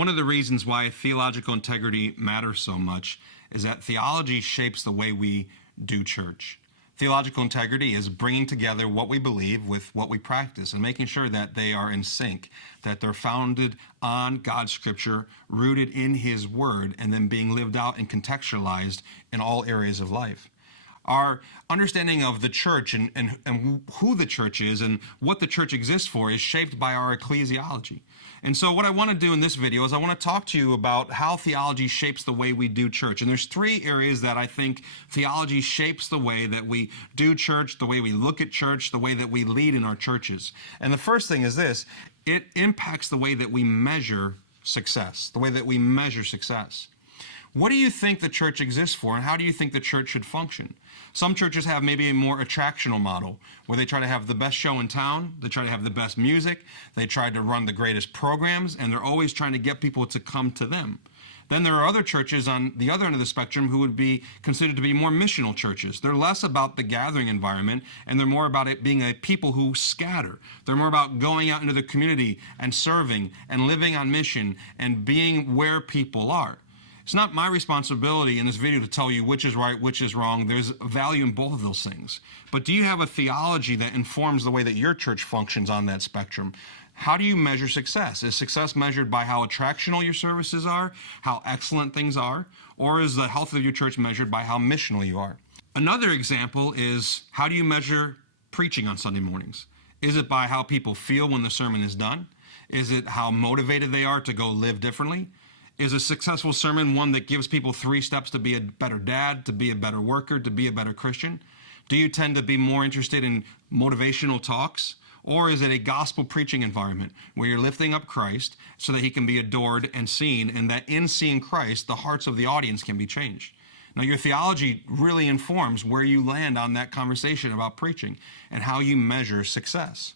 One of the reasons why theological integrity matters so much is that theology shapes the way we do church. Theological integrity is bringing together what we believe with what we practice and making sure that they are in sync, that they're founded on God's Scripture, rooted in His Word, and then being lived out and contextualized in all areas of life. Our understanding of the church and who the church is and what the church exists for is shaped by our ecclesiology. And so what I want to do in this video is I want to talk to you about how theology shapes the way we do church. And there's three areas that I think theology shapes the way that we do church, the way we look at church, the way that we lead in our churches. And the first thing is this: it impacts the way that we measure success, the way that we measure success. What do you think the church exists for, and how do you think the church should function? Some churches have maybe a more attractional model, where they try to have the best show in town, they try to have the best music, they try to run the greatest programs, and they're always trying to get people to come to them. Then there are other churches on the other end of the spectrum who would be considered to be more missional churches. They're less about the gathering environment, and they're more about it being a people who scatter. They're more about going out into the community and serving and living on mission and being where people are. It's not my responsibility in this video to tell you which is right, which is wrong. There's value in both of those things. But do you have a theology that informs the way that your church functions on that spectrum? How do you measure success? Is success measured by how attractional your services are, how excellent things are, or is the health of your church measured by how missional you are? Another example is, how do you measure preaching on Sunday mornings? Is it by how people feel when the sermon is done? Is it how motivated they are to go live differently? Is a successful sermon one that gives people 3 steps to be a better dad, to be a better worker, to be a better Christian? Do you tend to be more interested in motivational talks? Or is it a gospel preaching environment where you're lifting up Christ so that He can be adored and seen, and that in seeing Christ, the hearts of the audience can be changed? Now, your theology really informs where you land on that conversation about preaching and how you measure success.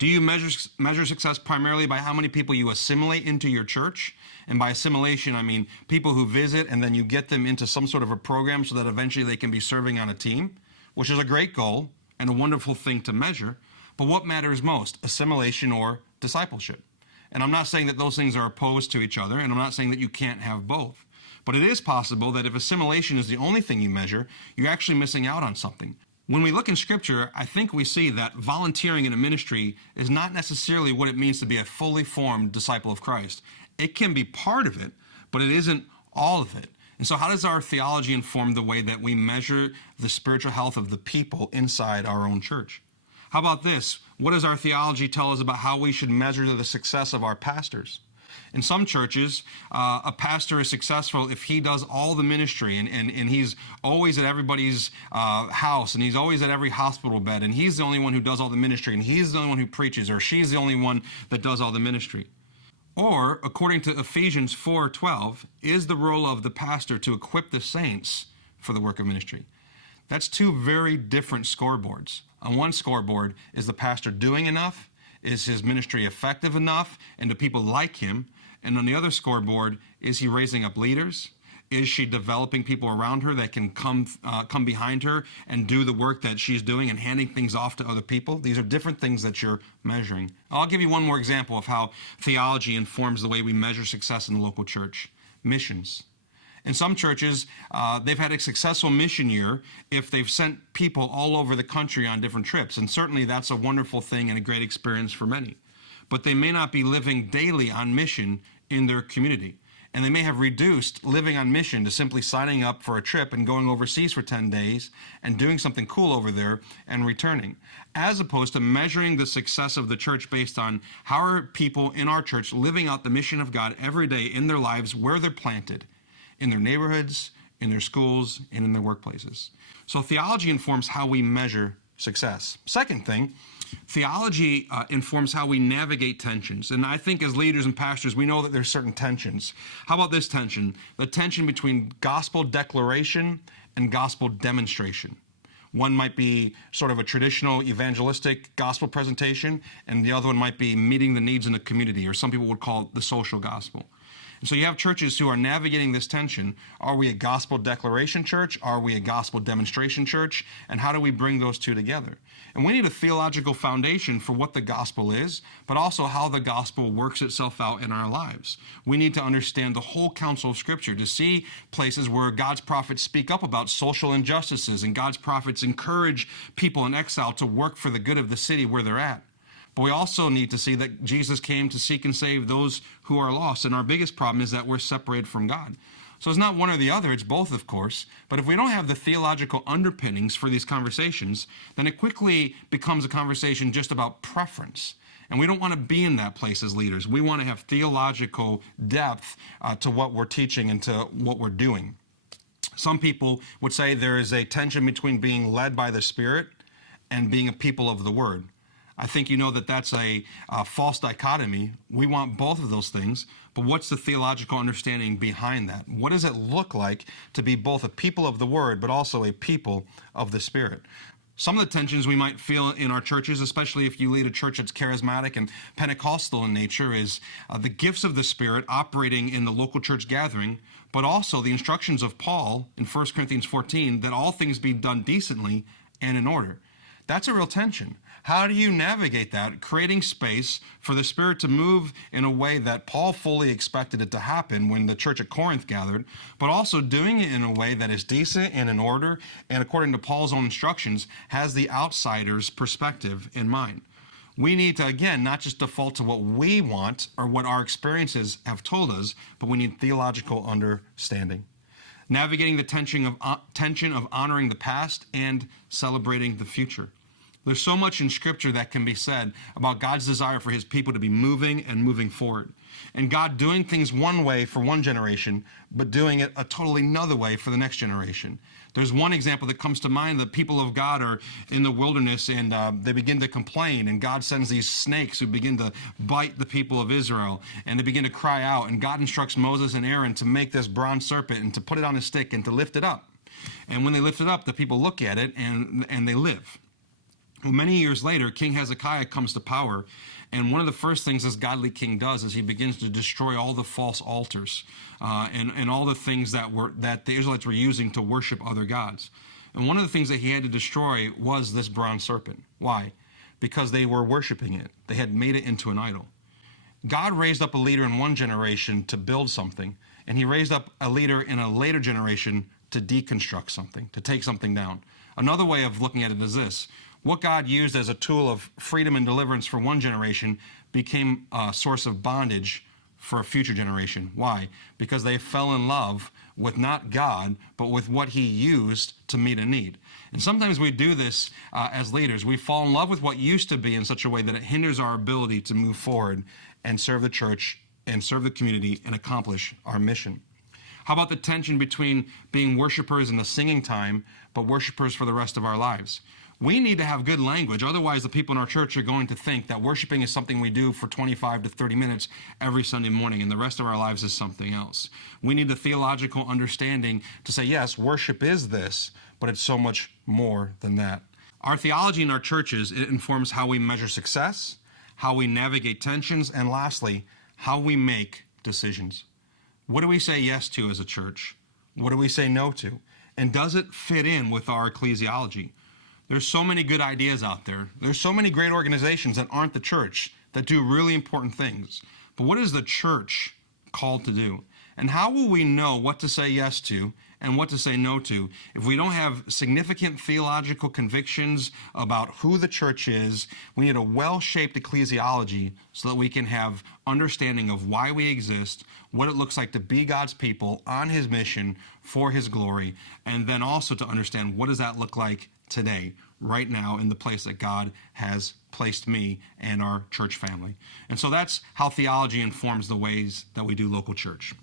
Do you measure success primarily by how many people you assimilate into your church? And by assimilation, I mean people who visit and then you get them into some sort of a program so that eventually they can be serving on a team, which is a great goal and a wonderful thing to measure. But what matters most, assimilation or discipleship? And I'm not saying that those things are opposed to each other, and I'm not saying that you can't have both. But it is possible that if assimilation is the only thing you measure, you're actually missing out on something. When we look in Scripture, I think we see that volunteering in a ministry is not necessarily what it means to be a fully formed disciple of Christ. It can be part of it, but it isn't all of it. And so how does our theology inform the way that we measure the spiritual health of the people inside our own church? How about this? What does our theology tell us about how we should measure the success of our pastors? In some churches, a pastor is successful if he does all the ministry and he's always at everybody's house, and he's always at every hospital bed, and he's the only one who does all the ministry, and he's the only one who preaches, or she's the only one that does all the ministry. Or, according to Ephesians 4:12, is the role of the pastor to equip the saints for the work of ministry. That's two very different scoreboards. On one scoreboard, is the pastor doing enough? Is his ministry effective enough? And do people like him? And on the other scoreboard, is he raising up leaders? Is she developing people around her that can come behind her and do the work that she's doing and handing things off to other people? These are different things that you're measuring. I'll give you one more example of how theology informs the way we measure success in the local church. Missions. In some churches, they've had a successful mission year if they've sent people all over the country on different trips. And certainly that's a wonderful thing and a great experience for many. But they may not be living daily on mission in their community. And they may have reduced living on mission to simply signing up for a trip and going overseas for 10 days and doing something cool over there and returning, as opposed to measuring the success of the church based on how are people in our church living out the mission of God every day in their lives where they're planted, in their neighborhoods, in their schools, and in their workplaces. So theology informs how we measure success. Second thing, theology informs how we navigate tensions. And I think as leaders and pastors, we know that there's certain tensions. How about this tension? The tension between gospel declaration and gospel demonstration. One might be sort of a traditional evangelistic gospel presentation, and the other one might be meeting the needs in the community, or some people would call it the social gospel. And so you have churches who are navigating this tension. Are we a gospel declaration church? Are we a gospel demonstration church? And how do we bring those two together? And we need a theological foundation for what the gospel is, but also how the gospel works itself out in our lives. We need to understand the whole counsel of Scripture to see places where God's prophets speak up about social injustices and God's prophets encourage people in exile to work for the good of the city where they're at. But we also need to see that Jesus came to seek and save those who are lost. And our biggest problem is that we're separated from God. So it's not one or the other, it's both, of course. But if we don't have the theological underpinnings for these conversations, then it quickly becomes a conversation just about preference. And we don't want to be in that place as leaders. We want to have theological depth to what we're teaching and to what we're doing. Some people would say there is a tension between being led by the Spirit and being a people of the Word. I think you know that that's a false dichotomy. We want both of those things, but what's the theological understanding behind that? What does it look like to be both a people of the Word, but also a people of the Spirit? Some of the tensions we might feel in our churches, especially if you lead a church that's charismatic and Pentecostal in nature, is the gifts of the Spirit operating in the local church gathering, but also the instructions of Paul in 1 Corinthians 14 that all things be done decently and in order. That's a real tension. How do you navigate that, creating space for the Spirit to move in a way that Paul fully expected it to happen when the church at Corinth gathered, but also doing it in a way that is decent and in order, and according to Paul's own instructions, has the outsider's perspective in mind? We need to, again, not just default to what we want or what our experiences have told us, but we need theological understanding. Navigating the tension of honoring the past and celebrating the future. There's so much in Scripture that can be said about God's desire for His people to be moving and moving forward. And God doing things one way for one generation, but doing it a totally another way for the next generation. There's one example that comes to mind. The people of God are in the wilderness and they begin to complain, and God sends these snakes who begin to bite the people of Israel, and they begin to cry out, and God instructs Moses and Aaron to make this bronze serpent and to put it on a stick and to lift it up. And when they lift it up, the people look at it and they live. Well, many years later, King Hezekiah comes to power, and one of the first things this godly king does is he begins to destroy all the false altars and all the things that the Israelites were using to worship other gods. And one of the things that he had to destroy was this bronze serpent. Why? Because they were worshiping it. They had made it into an idol. God raised up a leader in one generation to build something, and He raised up a leader in a later generation to deconstruct something, to take something down. Another way of looking at it is this. What God used as a tool of freedom and deliverance for one generation became a source of bondage for a future generation. Why? Because they fell in love with not God, but with what He used to meet a need. And sometimes we do this as leaders. We fall in love with what used to be in such a way that it hinders our ability to move forward and serve the church and serve the community and accomplish our mission. How about the tension between being worshipers in the singing time, but worshipers for the rest of our lives? We need to have good language. Otherwise, the people in our church are going to think that worshiping is something we do for 25 to 30 minutes every Sunday morning, and the rest of our lives is something else. We need the theological understanding to say, yes, worship is this, but it's so much more than that. Our theology in our churches, it informs how we measure success, how we navigate tensions, and lastly, how we make decisions. What do we say yes to as a church? What do we say no to? And does it fit in with our ecclesiology? There's so many good ideas out there. There's so many great organizations that aren't the church that do really important things. But what is the church called to do? And how will we know what to say yes to and what to say no to if we don't have significant theological convictions about who the church is? We need a well-shaped ecclesiology so that we can have understanding of why we exist, what it looks like to be God's people on His mission for His glory, and then also to understand what does that look like today, right now, in the place that God has placed me and our church family. And so that's how theology informs the ways that we do local church.